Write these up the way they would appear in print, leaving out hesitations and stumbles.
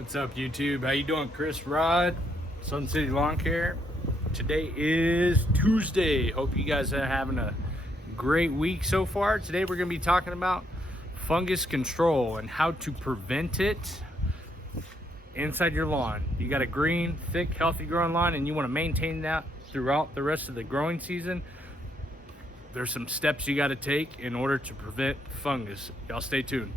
What's up, YouTube? How you doing? Chris Rod, Suncitylawncare. Today is Tuesday. Hope you guys are having a great week so far. Today we're going to be talking about fungus control and how to prevent it inside your lawn. You got a green, thick, healthy growing lawn and you want to maintain that throughout the rest of the growing season. There's some steps you got to take in order to prevent fungus. Y'all stay tuned.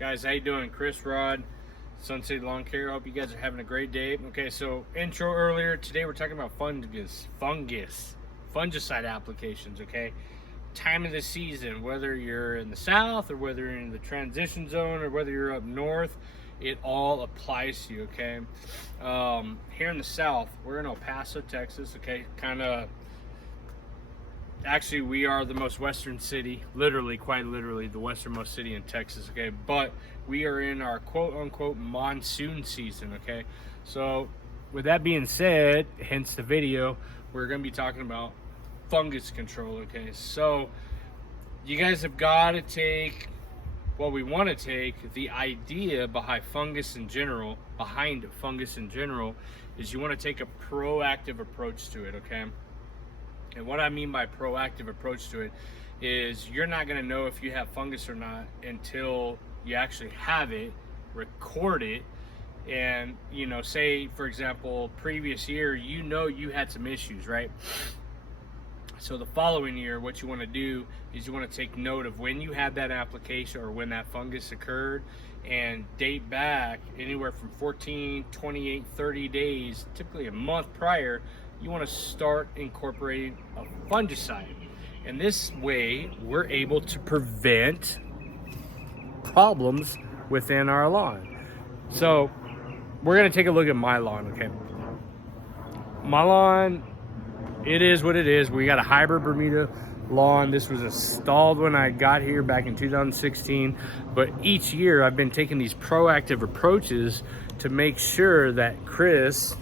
Guys, how you doing? Chris Rod, Suncitylawncare. Hope you guys are having a great day. Okay, so intro earlier. Today we're talking about fungicide applications, okay? Time of the season, whether you're in the south or whether you're in the transition zone or whether you're up north, it all applies to you, okay? Here in the south, we're in El Paso, Texas, okay? Actually, we are the most western city, quite literally the westernmost city in Texas, okay? But we are in our quote-unquote monsoon season, okay? So with that being said, hence the video, we're going to be talking about fungus control, okay? So you guys have got to take what we want to take. The idea behind fungus in general is you want to take a proactive approach to it, okay? And what I mean by proactive approach to it is you're not going to know if you have fungus or not until you actually have it, record it, and, you know, say, for example, previous year, you know you had some issues, right? So the following year, what you want to do is you want to take note of when you had that application or when that fungus occurred and date back anywhere from 14, 28, 30 days, typically a month prior. You want to start incorporating a fungicide. And this way, we're able to prevent problems within our lawn. So, we're going to take a look at my lawn, okay? My lawn, it is what it is. We got a hybrid Bermuda lawn. This was installed when I got here back in 2016. But each year, I've been taking these proactive approaches to make sure that Chris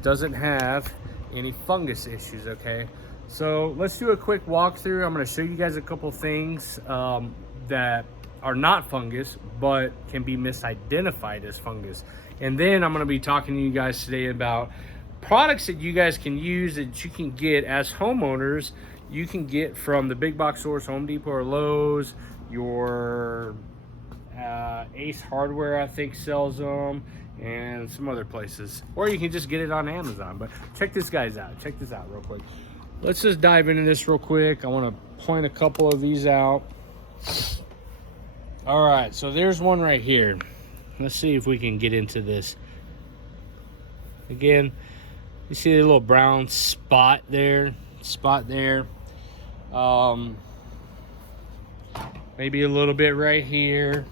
doesn't have any fungus issues, okay? So let's do a quick walkthrough. I'm going to show you guys a couple things that are not fungus but can be misidentified as fungus, and then I'm going to be talking to you guys today about products that you guys can use that you can get as homeowners. You can get from the big box stores, Home Depot or Lowe's. Your Ace Hardware, I think, sells them, and some other places, or you can just get it on Amazon. But check this out real quick. Let's just dive into this real quick. I want to point a couple of these out. All right, so there's one right here. Let's see if we can get into this. Again, you see the little brown spot there, maybe a little bit right here.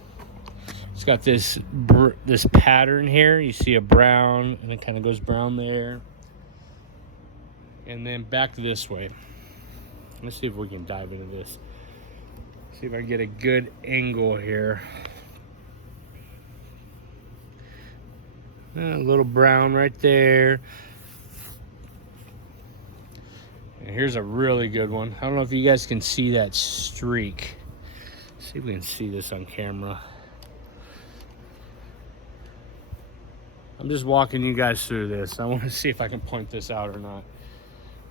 It's got this pattern here. You see a brown, and it kind of goes brown there. And then back this way. Let's see if we can dive into this. See if I can get a good angle here. A little brown right there. And here's a really good one. I don't know if you guys can see that streak. See if we can see this on camera. I'm just walking you guys through this. I want to see if I can point this out or not.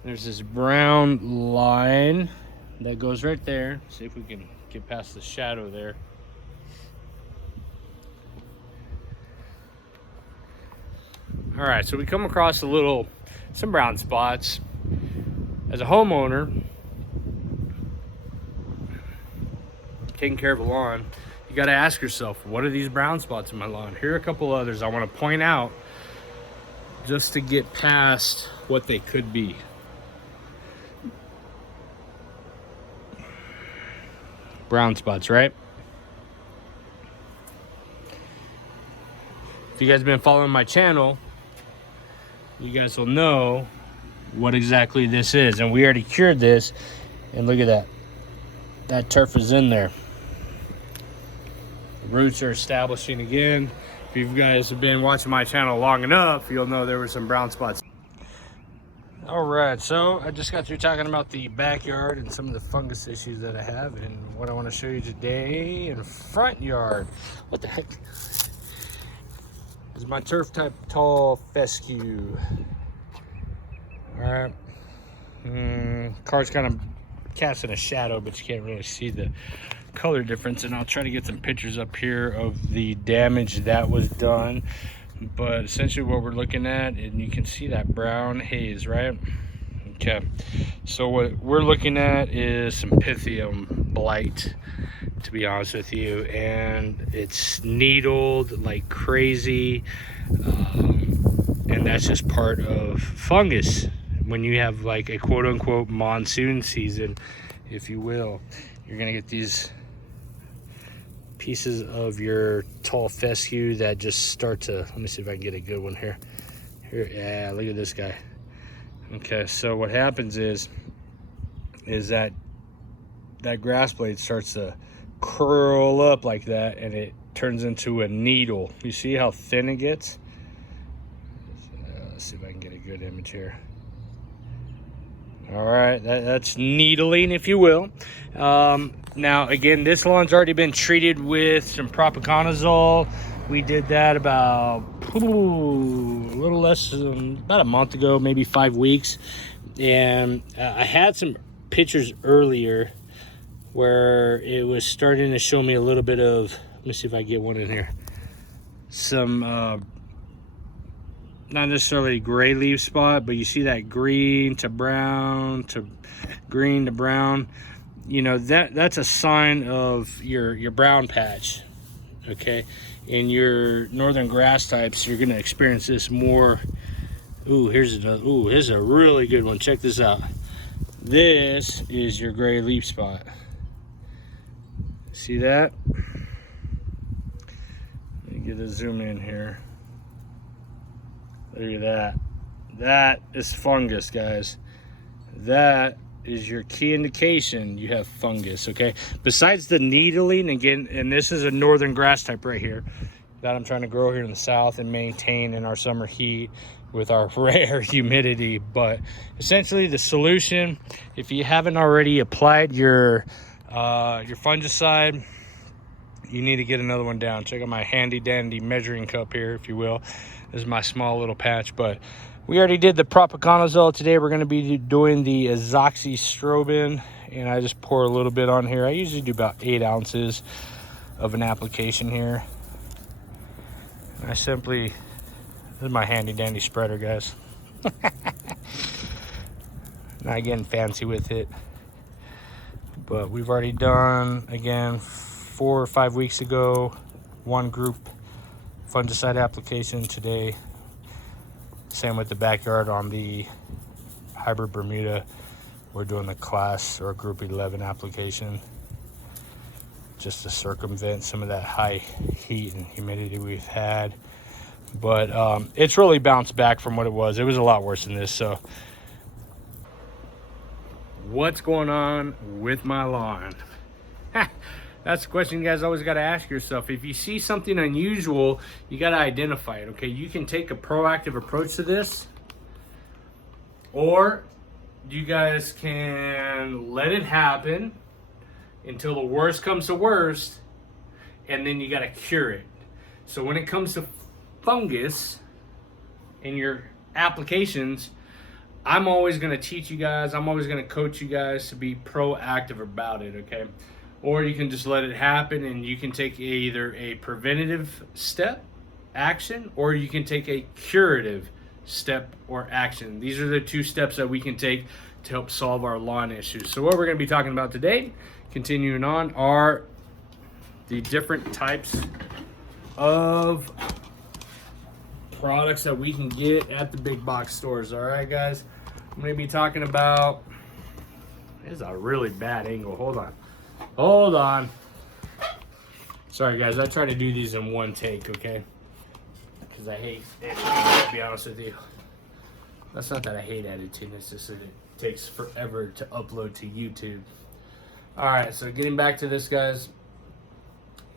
There's this brown line that goes right there. See if we can get past the shadow there. All right, so we come across some brown spots. As a homeowner, taking care of a lawn, you got to ask yourself, what are these brown spots in my lawn? Here are a couple others I want to point out just to get past what they could be. Brown spots, right? if you guys have been following my channel, you guys will know what exactly this is. And we already cured this, and look at that. That turf is in there. The roots are establishing again. If you guys have been watching my channel long enough, you'll know there were some brown spots. All right, so I just got through talking about the backyard and some of the fungus issues that I have, and what I want to show you today in front yard. What the heck? This is my turf type tall fescue. All right, car's kind of casting a shadow, but you can't really see the color difference, and I'll try to get some pictures up here of the damage that was done. But essentially what we're looking at, and you can see that brown haze, right? Okay, so what we're looking at is some Pythium Blight, to be honest with you, and it's needled like crazy, and that's just part of fungus. When you have like a quote-unquote monsoon season, if you will, you're gonna get these pieces of your tall fescue that just start to, let me see if I can get a good one here. Yeah, look at this guy. Okay, so what happens is that grass blade starts to curl up like that, and it turns into a needle. You see how thin it gets? Let's see if I can get a good image here. All right, that's needling, if you will. Now, again, this lawn's already been treated with some propiconazole. We did that about a little less than about a month ago, maybe 5 weeks. And I had some pictures earlier where it was starting to show me a little bit of, let me see if I get one in here. Some, not necessarily gray leaf spot, but you see that green to brown to green to brown. You know, that's a sign of your brown patch. Okay, in your northern grass types, you're gonna experience this more. Ooh, here's a really good one. Check this out. This is your gray leaf spot. See that? Let me get a zoom in here. Look at that. That is fungus, guys. That is your key indication you have fungus, okay? Besides the needling, again, and this is a northern grass type right here that I'm trying to grow here in the south and maintain in our summer heat with our rare humidity. But essentially the solution, if you haven't already applied your fungicide, you need to get another one down. Check out my handy dandy measuring cup here, if you will. This is my small little patch, but we already did the propiconazole. Today we're going to be doing the azoxystrobin, and I just pour a little bit on here. I usually do about 8 ounces of an application here. I simply, this is my handy dandy spreader, guys. Not getting fancy with it, but we've already done, again, 4 or 5 weeks ago, one group fungicide application. Today, same with the backyard on the hybrid Bermuda. We're doing the class or group 11 application just to circumvent some of that high heat and humidity we've had. But it's really bounced back from what it was. It was a lot worse than this. So what's going on with my lawn? That's the question you guys always got to ask yourself. If you see something unusual, you got to identify it, okay? You can take a proactive approach to this, or you guys can let it happen until the worst comes to worst, and then you got to cure it. So when it comes to fungus in your applications, I'm always going to teach you guys, I'm always going to coach you guys to be proactive about it, okay? Or you can just let it happen, and you can take either a preventative step, action, or you can take a curative step or action. These are the 2 steps that we can take to help solve our lawn issues. So what we're going to be talking about today, continuing on, are the different types of products that we can get at the big box stores. All right, guys, I'm going to be talking about, this is a really bad angle. Hold on. Sorry, guys. I try to do these in one take, okay? because I hate it, to be honest with you. That's not that I hate editing, it's just that it takes forever to upload to YouTube. Alright, so getting back to this, guys.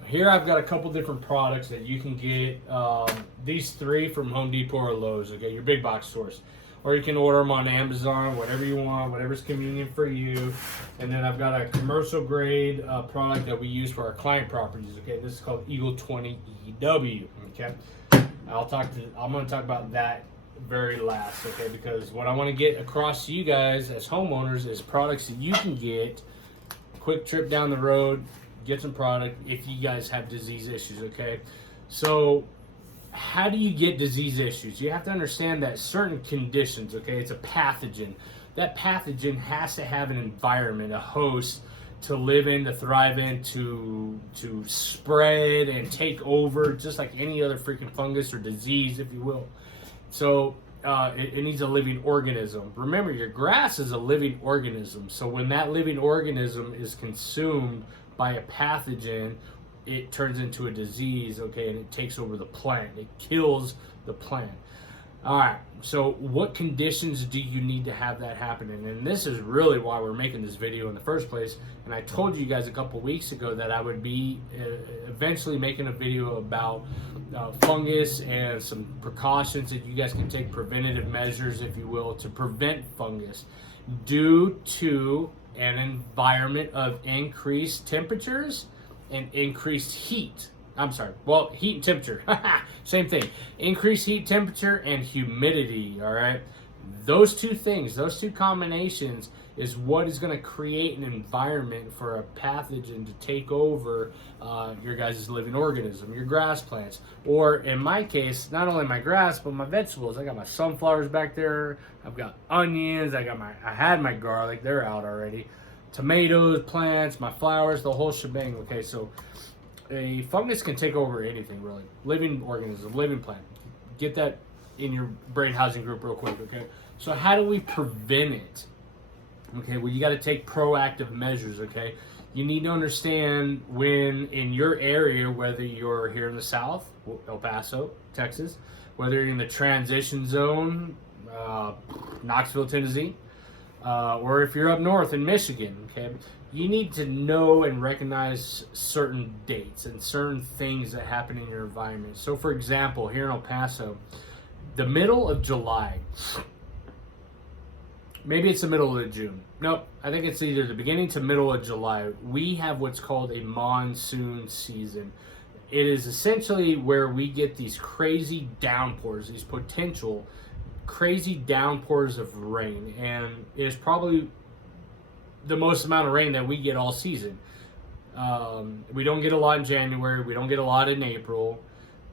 Here I've got a couple different products that you can get. These 3 from Home Depot or Lowe's, okay, your big box stores. Or you can order them on Amazon, whatever you want, whatever's convenient for you. And then I've got a commercial grade product that we use for our client properties, okay. This is called Eagle 20 EW, okay. I'm going to talk about that very last, okay, because what I want to get across to you guys as homeowners is products that you can get, quick trip down the road, get some product if you guys have disease issues, okay. So how do you get disease issues? You have to understand that certain conditions, okay, it's a pathogen. That pathogen has to have an environment, a host to live in, to thrive in, to spread and take over, just like any other freaking fungus or disease, if you will. So it needs a living organism. Remember, your grass is a living organism. So when that living organism is consumed by a pathogen, it turns into a disease, okay, and it takes over the plant. It kills the plant. All right, so what conditions do you need to have that happening? And this is really why we're making this video in the first place. And I told you guys a couple weeks ago that I would be eventually making a video about fungus and some precautions that you guys can take, preventative measures, if you will, to prevent fungus due to an environment of increased temperatures and increased heat. I'm sorry, well, heat and temperature, same thing. Increased heat, temperature, and humidity, all right? Those two things, those two combinations is what is gonna create an environment for a pathogen to take over your guys' living organism, your grass plants. Or in my case, not only my grass, but my vegetables. I got my sunflowers back there, I've got onions, I had my garlic, they're out already. Tomatoes, plants, my flowers, the whole shebang, okay? So a fungus can take over anything, really. Living organism, living plant. Get that in your brain housing group real quick, okay? So how do we prevent it? Okay, well, you got to take proactive measures, okay? You need to understand when in your area, whether you're here in the South, El Paso, Texas, whether you're in the transition zone, Knoxville, Tennessee, or if you're up north in Michigan, okay? You need to know and recognize certain dates and certain things that happen in your environment. So for example, here in El Paso, the middle of July, maybe it's the middle of June. Nope, I think it's either the beginning to middle of July. We have what's called a monsoon season. It is essentially where we get these crazy downpours, these potential crazy downpours of rain. And it is probably the most amount of rain that we get all season. We don't get a lot in January, we don't get a lot in April,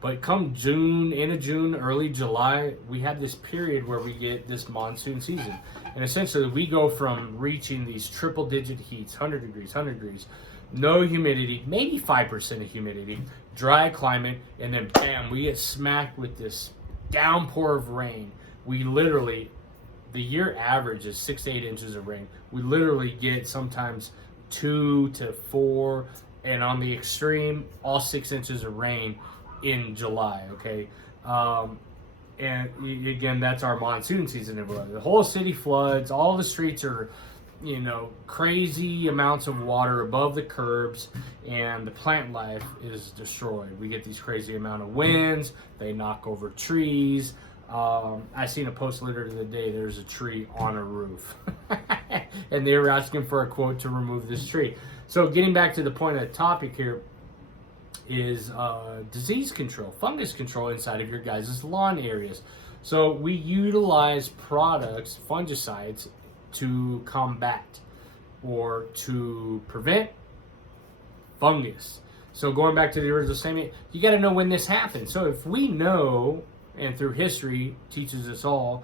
but come June, end of June, early July, we have this period where we get this monsoon season. And essentially we go from reaching these triple digit heats, 100 degrees, no humidity, maybe 5% of humidity, dry climate, and then bam, we get smacked with this downpour of rain. We literally, the year average is 6 to 8 inches of rain. We literally get sometimes 2 to 4, and on the extreme, all 6 inches of rain in July, okay? And again, that's our monsoon season. The whole city floods, all the streets are, you know, crazy amounts of water above the curbs, and the plant life is destroyed. We get these crazy amount of winds, they knock over trees. I seen a post later today, there's a tree on a roof. And they were asking for a quote to remove this tree. So getting back to the point of the topic here is disease control, fungus control inside of your guys' lawn areas. So we utilize products, fungicides, to combat or to prevent fungus. So going back to the original statement, you got to know when this happened. So if we know, and through history teaches us all,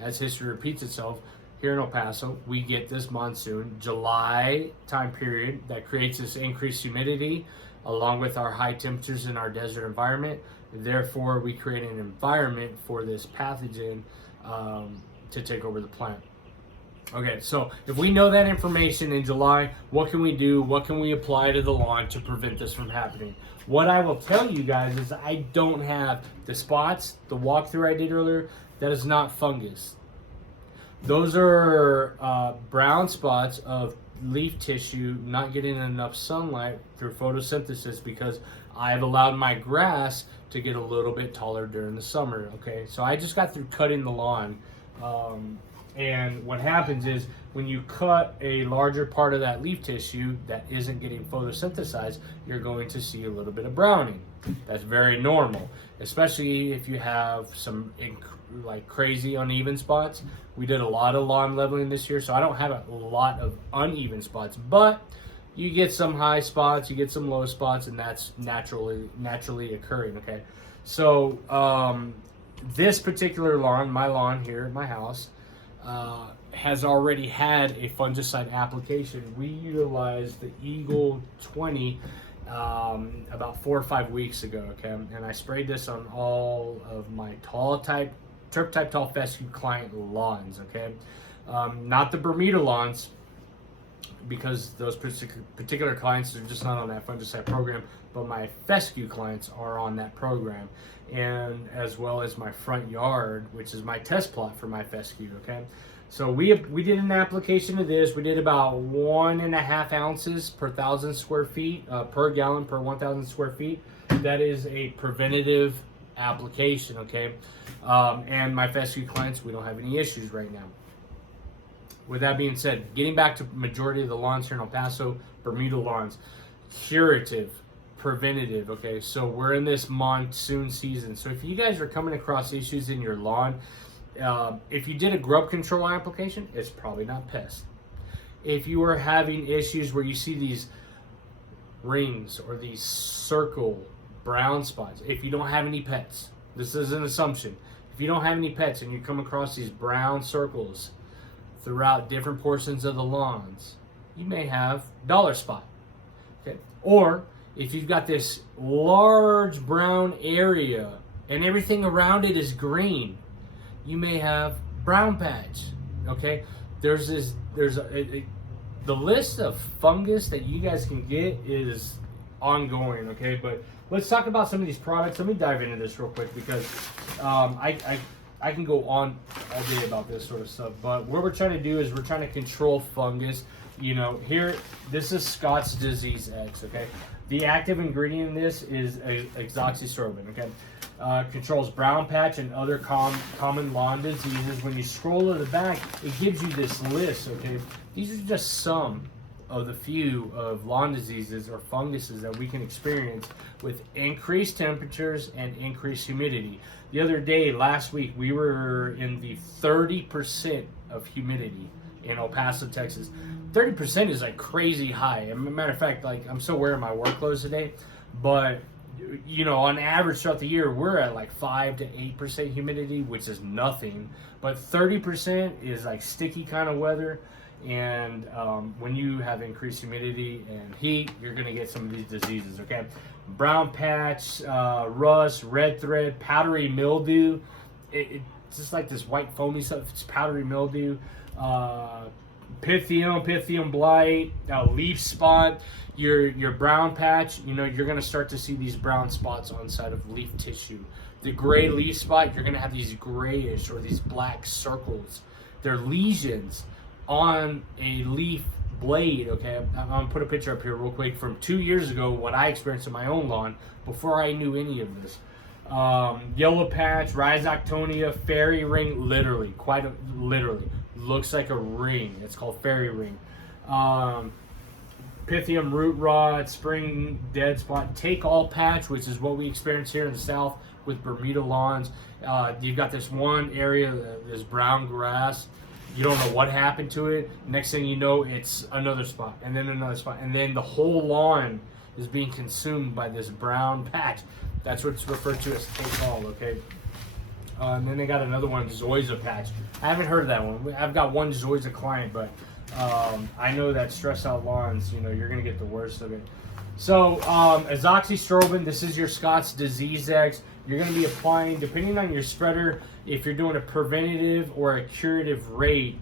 as history repeats itself, here in El Paso, we get this monsoon, July time period, that creates this increased humidity along with our high temperatures in our desert environment. Therefore, we create an environment for this pathogen to take over the plant. Okay, so if we know that information in July, what can we do? What can we apply to the lawn to prevent this from happening? What I will tell you guys is I don't have the spots, the walkthrough I did earlier, that is not fungus. Those are brown spots of leaf tissue not getting enough sunlight through photosynthesis because I've allowed my grass to get a little bit taller during the summer. Okay, so I just got through cutting the lawn. And what happens is when you cut a larger part of that leaf tissue that isn't getting photosynthesized, you're going to see a little bit of browning. That's very normal, especially if you have some like crazy uneven spots. We did a lot of lawn leveling this year, so I don't have a lot of uneven spots, but you get some high spots, you get some low spots, and that's naturally occurring. Okay, so this particular lawn, my lawn here at my house, has already had a fungicide application. We utilized the Eagle 20 about 4 or 5 weeks ago, okay? And I sprayed this on all of my turf type tall fescue client lawns, okay? Not the Bermuda lawns, because those particular clients are just not on that fungicide program, but my fescue clients are on that program, and as well as my front yard, which is my test plot for my fescue, okay? So we did an application of this. We did about 1.5 ounces per 1,000 square feet, per gallon per 1,000 square feet. That is a preventative application, okay? And my fescue clients, we don't have any issues right now. With that being said, getting back to majority of the lawns here in El Paso, Bermuda lawns, curative, preventative, okay? So we're in this monsoon season. So if you guys are coming across issues in your lawn, if you did a grub control application, it's probably not pest. If you are having issues where you see these rings or these circle brown spots, if you don't have any pets, this is an assumption. If you don't have any pets and you come across these brown circles throughout different portions of the lawns, you may have dollar spot. Okay? Or if you've got this large brown area and everything around it is green, you may have brown patch. Okay, the list of fungus that you guys can get is ongoing. Okay, but let's talk about some of these products. Let me dive into this real quick because I can go on all day about this sort of stuff. But what we're trying to do is we're trying to control fungus. You know, here, this is Scott's Disease X. Okay, the active ingredient in this is azoxystrobin. Okay. Controls brown patch and other common lawn diseases. When you scroll to the back, it gives you this list, okay? These are just some of the few of lawn diseases or funguses that we can experience with increased temperatures and increased humidity. The other day, last week, we were in the 30% of humidity in El Paso, Texas. 30% is like crazy high. As a matter of fact, like I'm still wearing my work clothes today, but you know, on average throughout the year, we're at like 5 to 8% humidity, which is nothing. But 30% is like sticky kind of weather. And when you have increased humidity and heat, you're going to get some of these diseases, okay? Brown patch, rust, red thread, powdery mildew. It's just like this white foamy stuff. It's powdery mildew. Pythium Blight, leaf spot, your brown patch, you know, you're going to start to see these brown spots on side of leaf tissue. The gray leaf spot, you're going to have these grayish or these black circles. They're lesions on a leaf blade, okay? I'm going to put a picture up here real quick from 2 years ago, what I experienced in my own lawn before I knew any of this. Yellow patch, rhizoctonia, fairy ring, literally, looks like a ring. It's called fairy ring. Pythium root rot, spring dead spot, take all patch, which is what we experience here in the south with Bermuda lawns. You've got this one area, this brown grass. You don't know what happened to it. Next thing you know, it's another spot, and then another spot, and then the whole lawn is being consumed by this brown patch. That's what's referred to as take all, okay? And then they got another one, Zoysia patch. I haven't heard of that one. I've got one Zoysia client, but I know that stressed out lawns, you know, you're going to get the worst of it. So azoxystrobin, this is your Scott's Disease X. You're going to be applying, depending on your spreader, if you're doing a preventative or a curative rate,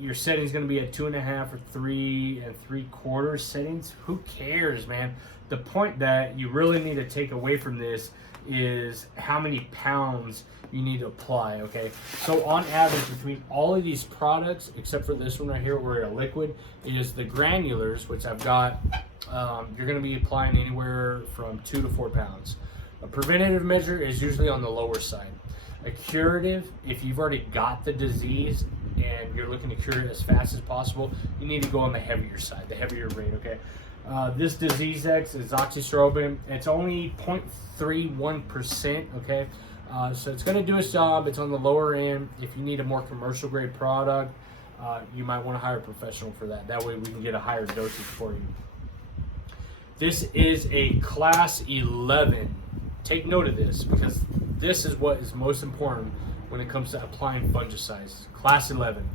Your setting's going to be at 2.5 or 3 3/4 settings. Who cares, man? The point that you really need to take away from this is how many pounds you need to apply, okay? So on average, between all of these products, except for this one right here, where a liquid, is the granulars, which I've got, you're gonna be applying anywhere from 2 to 4 pounds. A preventative measure is usually on the lower side. A curative, if you've already got the disease and you're looking to cure it as fast as possible, you need to go on the heavier side, the heavier rate, okay? This disease X is azoxystrobin. It's only 0.31%, okay? So it's going to do its job. It's on the lower end. If you need a more commercial grade product, you might want to hire a professional for that. That way we can get a higher dosage for you. This is a class 11. Take note of this, because this is what is most important when it comes to applying fungicides. Class 11.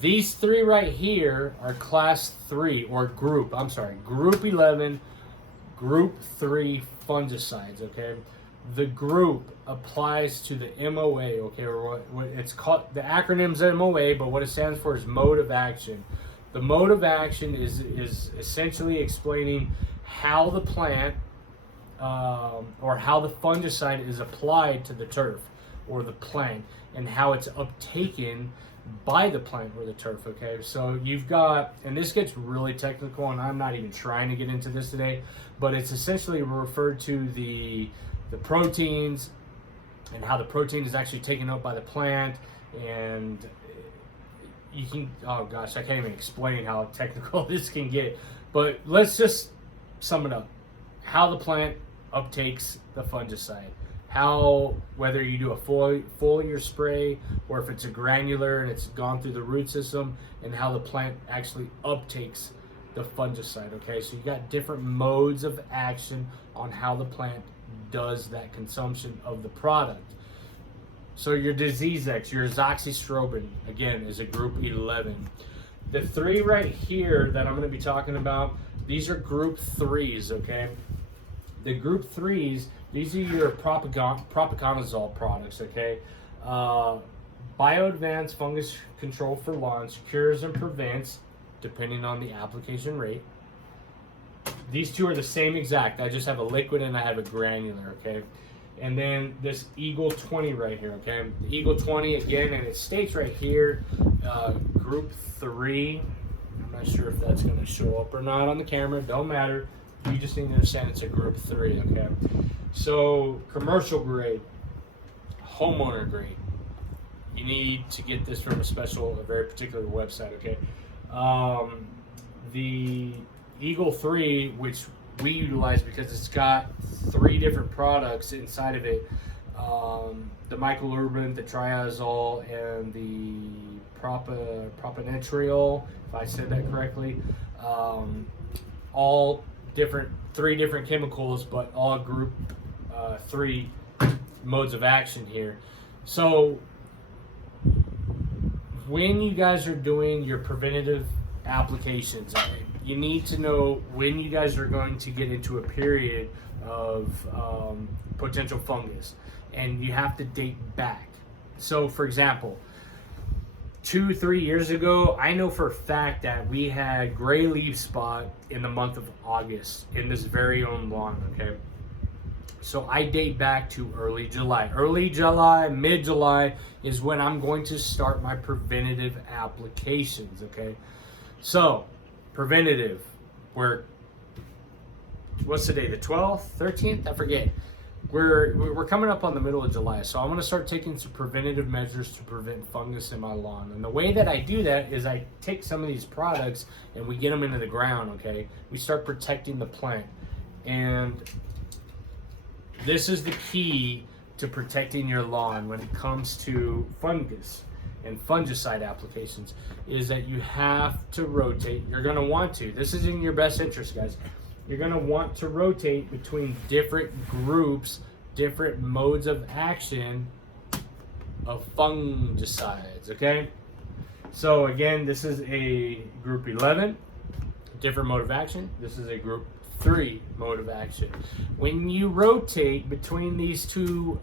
These three right here are class 3 or group 11, group 3 fungicides, okay? The group applies to the MOA, okay, or what it's called, the acronym's MOA, but what it stands for is mode of action. The mode of action is essentially explaining how the plant or how the fungicide is applied to the turf or the plant, and how it's uptaken by the plant or the turf, okay? So you've got, and this gets really technical, and I'm not even trying to get into this today, but it's essentially referred to the proteins and how the protein is actually taken up by the plant, and you can, oh gosh, I can't even explain how technical this can get, but let's just sum it up. How the plant uptakes the fungicide. How, whether you do a foliar spray or if it's a granular and it's gone through the root system, and how the plant actually uptakes the fungicide, okay? So you got different modes of action on how the plant does that consumption of the product. So your disease X, your azoxystrobin, again, is a group 11. The three right here that I'm going to be talking about, these are group 3s, okay? The group 3s, these are your propiconazole products, okay? Bio-advanced fungus control for lawns, cures and prevents, depending on the application rate. These two are the same exact. I just have a liquid and I have a granular, okay? And then this Eagle 20 right here, okay? The Eagle 20, again, and it states right here, group 3. I'm not sure if that's going to show up or not on the camera. Don't matter. You just need to understand it's a group 3, okay? So commercial grade, homeowner grade. You need to get this from a very particular website, okay? The Eagle 3, which we utilize because it's got 3 different products inside of it. The mycolurbin, the triazole, and the propiconazole, if I said that correctly. All different, 3 different chemicals, but all group 3 modes of action here. So when you guys are doing your preventative applications, you need to know when you guys are going to get into a period of potential fungus, and you have to date back. So for example, 2-3 years ago, I know for a fact that we had gray leaf spot in the month of August in this very own lawn, okay? So I date back to early July. Early July, mid-July is when I'm going to start my preventative applications, okay? So, preventative, what's the day, the 12th, 13th? I forget. We're coming up on the middle of July, so I'm going to start taking some preventative measures to prevent fungus in my lawn. And the way that I do that is I take some of these products and we get them into the ground, okay? We start protecting the plant. And this is the key to protecting your lawn when it comes to fungus and fungicide applications, is that you have to rotate. You're going to want to. This is in your best interest, guys. You're going to want to rotate between different groups, different modes of action of fungicides, okay? So again, this is a group 11, different mode of action. This is a group 3 mode of action. When you rotate between these two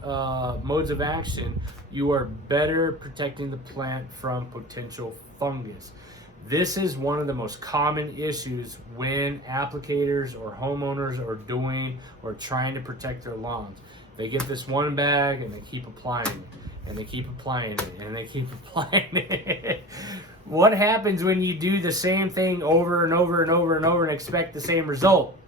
modes of action, you are better protecting the plant from potential fungus. This is one of the most common issues when applicators or homeowners are doing or trying to protect their lawns. They get this one bag and they keep applying it, and they keep applying it, and they keep applying it. What happens when you do the same thing over and over and over and over and expect the same result?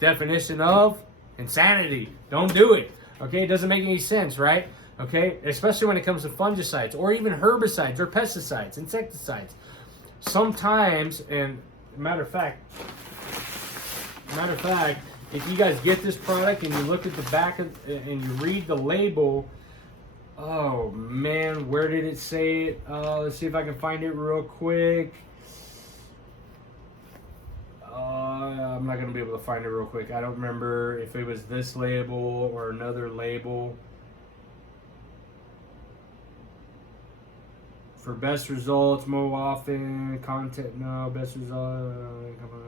Definition of insanity. Don't do it. Okay, it doesn't make any sense, right? Okay, especially when it comes to fungicides or even herbicides or pesticides, insecticides. Sometimes, and matter of fact, if you guys get this product and you look at the back of, and you read the label, oh man, where did it say it? Let's see if I can find it real quick. I'm not going to be able to find it real quick. I don't remember if it was this label or another label. For best results, mow often, content, no, best result,